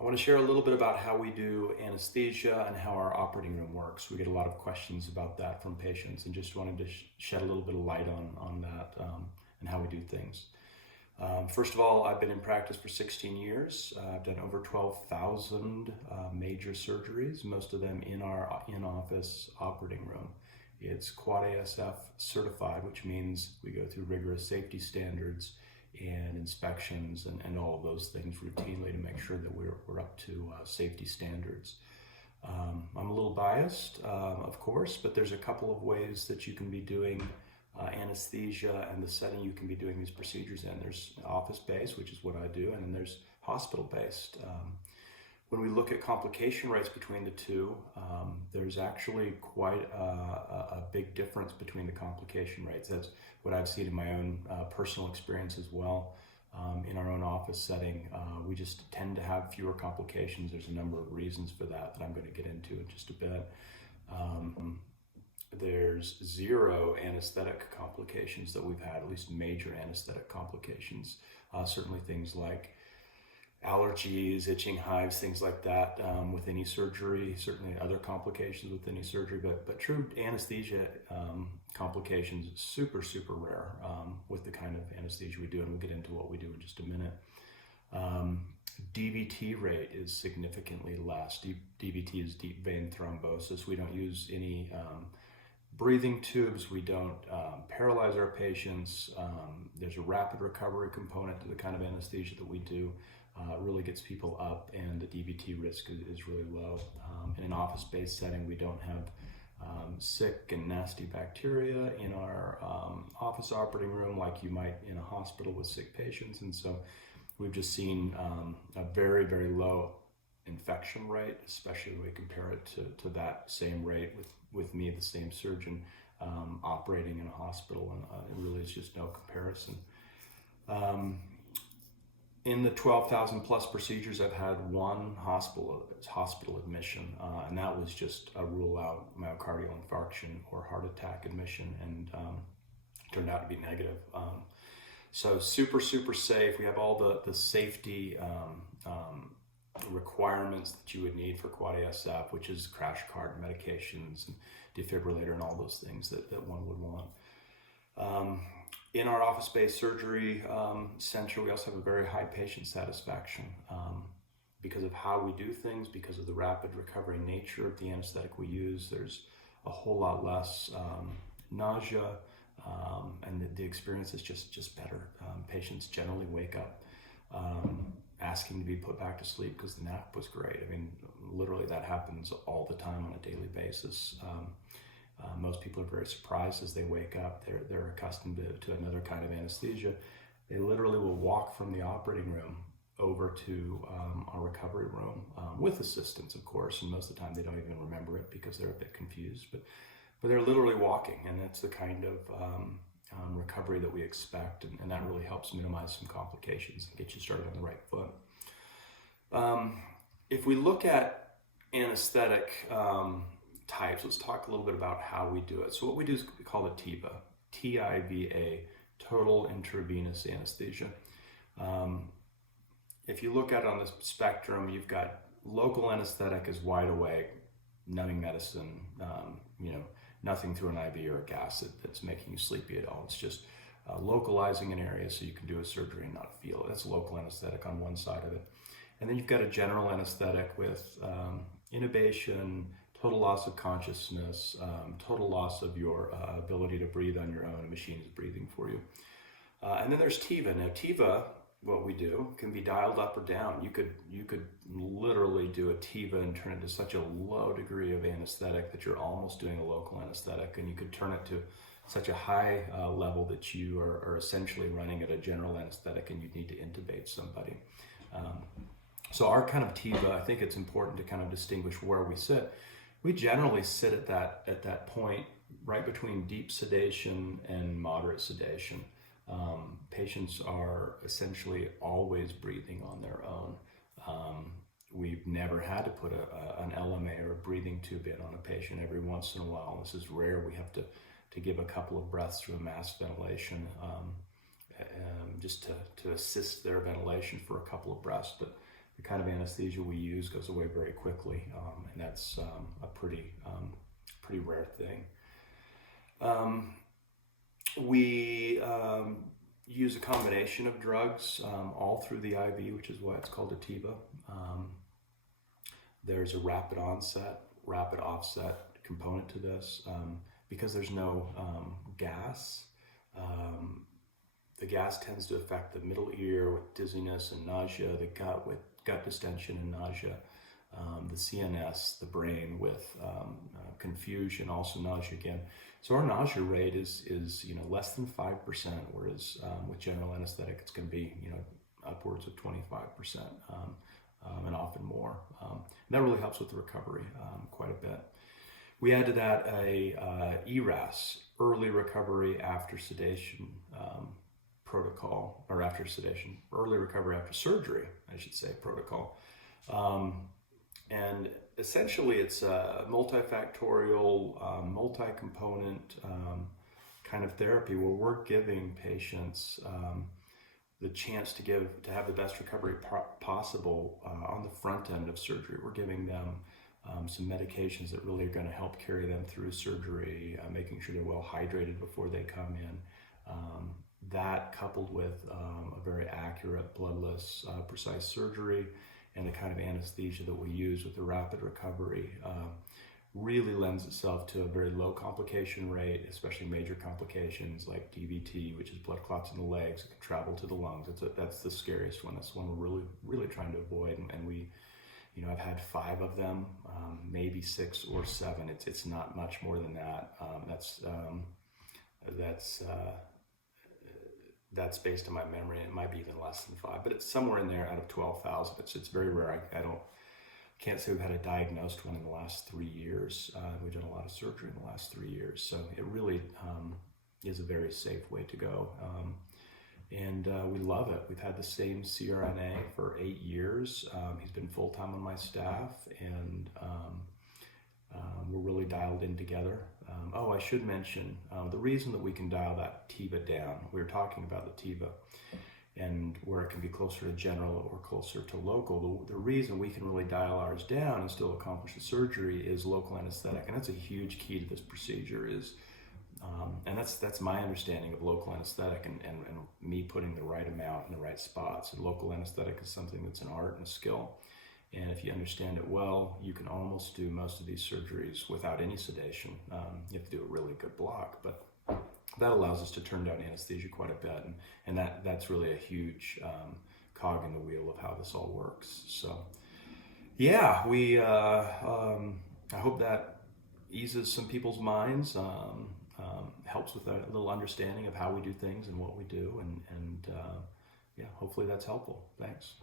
I want to share a little bit about how we do anesthesia and how our operating room works. We get a lot of questions about that from patients, and just wanted to shed a little bit of light on that and how we do things. First of all, I've been in practice for 16 years. I've done over 12,000 major surgeries, most of them in our in-office operating room. It's Quad ASF certified, which means we go through rigorous safety standards and inspections and all of those things routinely to make sure that we're up to safety standards. I'm a little biased, of course, but there's a couple of ways that you can be doing anesthesia and the setting you can be doing these procedures in. There's office-based, which is what I do, and then there's hospital-based. When we look at complication rates between the two, there's actually quite a big difference between the complication rates. That's what I've seen in my own personal experience as well. In our own office setting, we just tend to have fewer complications. There's a number of reasons for that I'm going to get into in just a bit. There's zero anesthetic complications that we've had, at least major anesthetic complications. Certainly things like allergies, itching, hives, things like that with any surgery, certainly other complications with any surgery, but true anesthesia complications, super, super rare with the kind of anesthesia we do, and we'll get into what we do in just a minute. DVT rate is significantly less. DVT is deep vein thrombosis. We don't use any breathing tubes. We don't paralyze our patients. There's a rapid recovery component to the kind of anesthesia that we do. It really gets people up, and the DVT risk is really low. In an office-based setting, we don't have sick and nasty bacteria in our office operating room like you might in a hospital with sick patients, and so we've just seen a very, very low infection rate, especially when we compare it to that same rate with me, the same surgeon, operating in a hospital, and it really is just no comparison. In the 12,000 plus procedures, I've had one hospital admission, and that was just a rule out myocardial infarction or heart attack admission, and turned out to be negative. So super, super safe. We have all the safety requirements that you would need for Quad ASF, which is crash cart medications and defibrillator and all those things that one would want. In our office-based surgery center, we also have a very high patient satisfaction because of how we do things, because of the rapid recovery nature of the anesthetic we use. There's a whole lot less nausea, and the experience is just better. Patients generally wake up asking to be put back to sleep because the nap was great. I mean, literally that happens all the time on a daily basis. Most people are very surprised as they wake up. They're accustomed to another kind of anesthesia. They literally will walk from the operating room over to our recovery room with assistance, of course, and most of the time they don't even remember it because they're a bit confused. But they're literally walking, and that's the kind of recovery that we expect, and that really helps minimize some complications and get you started on the right foot. If we look at anesthetic types, let's talk a little bit about how we do it. So what we do is we call it TIVA, T-I-V-A, total intravenous anesthesia. If you look at it on the spectrum, you've got local anesthetic is wide awake, numbing medicine, nothing through an IV or a gas that's making you sleepy at all. It's just localizing an area so you can do a surgery and not feel it. That's local anesthetic on one side of it. And then you've got a general anesthetic with intubation, total loss of consciousness, total loss of your ability to breathe on your own. A machine is breathing for you. And then there's TIVA. Now TIVA, what we do, can be dialed up or down. You could literally do a TIVA and turn it to such a low degree of anesthetic that you're almost doing a local anesthetic, and you could turn it to such a high level that you are essentially running at a general anesthetic and you need to intubate somebody. So our kind of TIVA, I think it's important to kind of distinguish where we sit. We generally sit at that point right between deep sedation and moderate sedation. Patients are essentially always breathing on their own. We've never had to put an LMA or a breathing tube in on a patient. Every once in a while, this is rare, we have to give a couple of breaths through a mask ventilation just to assist their ventilation for a couple of breaths. But the kind of anesthesia we use goes away very quickly, and that's a pretty rare thing. We use a combination of drugs all through the IV, which is why it's called a TIVA. There's a rapid onset, rapid offset component to this. Because there's no gas, the gas tends to affect the middle ear with dizziness and nausea, the gut with gut distension and nausea, the CNS, the brain with confusion, also nausea again. So our nausea rate is less than 5%, whereas with general anesthetic it's going to be upwards of 25%, and often more. And that really helps with the recovery quite a bit. We add to that a ERAS, early recovery after sedation protocol, or after sedation, early recovery after surgery, I should say, protocol. And essentially it's a multifactorial, multi-component kind of therapy where we're giving patients the chance to have the best recovery possible on the front end of surgery. We're giving them some medications that really are going to help carry them through surgery, making sure they're well hydrated before they come in. That coupled with a very accurate, bloodless, precise surgery and the kind of anesthesia that we use with the rapid recovery really lends itself to a very low complication rate, especially major complications like DVT, which is blood clots in the legs. It can travel to the lungs. That's the scariest one. That's the one we're really trying to avoid, and we, I've had 5 of them, maybe 6 or 7. It's not much more than that. That's based on my memory. It might be even less than 5, but it's somewhere in there out of 12,000. It's very rare. I can't say we've had a diagnosed one in the last 3 years. We've done a lot of surgery in the last 3 years, so it really is a very safe way to go. And we love it. We've had the same CRNA for 8 years. He's been full-time on my staff, and we're really dialed in together. I should mention, the reason that we can dial that TIVA down, we were talking about the TIVA, and where it can be closer to general or closer to local. The reason we can really dial ours down and still accomplish the surgery is local anesthetic, and that's a huge key to this procedure. And that's my understanding of local anesthetic, and me putting the right amount in the right spots. And local anesthetic is something that's an art and a skill. And if you understand it well, you can almost do most of these surgeries without any sedation. You have to do a really good block, but that allows us to turn down anesthesia quite a bit. And that's really a huge cog in the wheel of how this all works. So yeah, I hope that eases some people's minds, helps with a little understanding of how we do things and what we do. And hopefully that's helpful. Thanks.